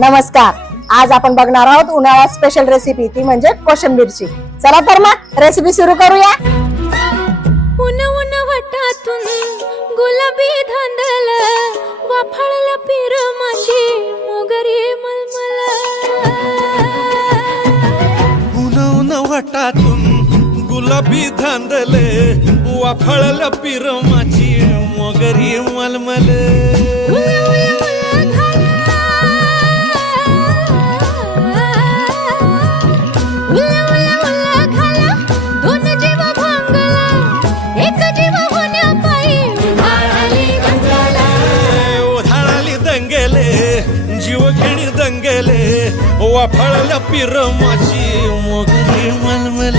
नमस्कार, आज आपण बघणार आहोत उन्हाळा स्पेशल रेसिपी, ती म्हणजे कोशिंबीरची। चला तर मग रेसिपी सुरू करूया। उन उन वटातून गुलाबी धांदल वाफाळला पीर माझी मोगरी मलमल। उन उन वटातून गुलाबी धांदले वाफाळला पीर माझी मोगरी मलमल। जीव घेणी दंगेले वाफाळल्या पीर माझी मोगरी मलमल।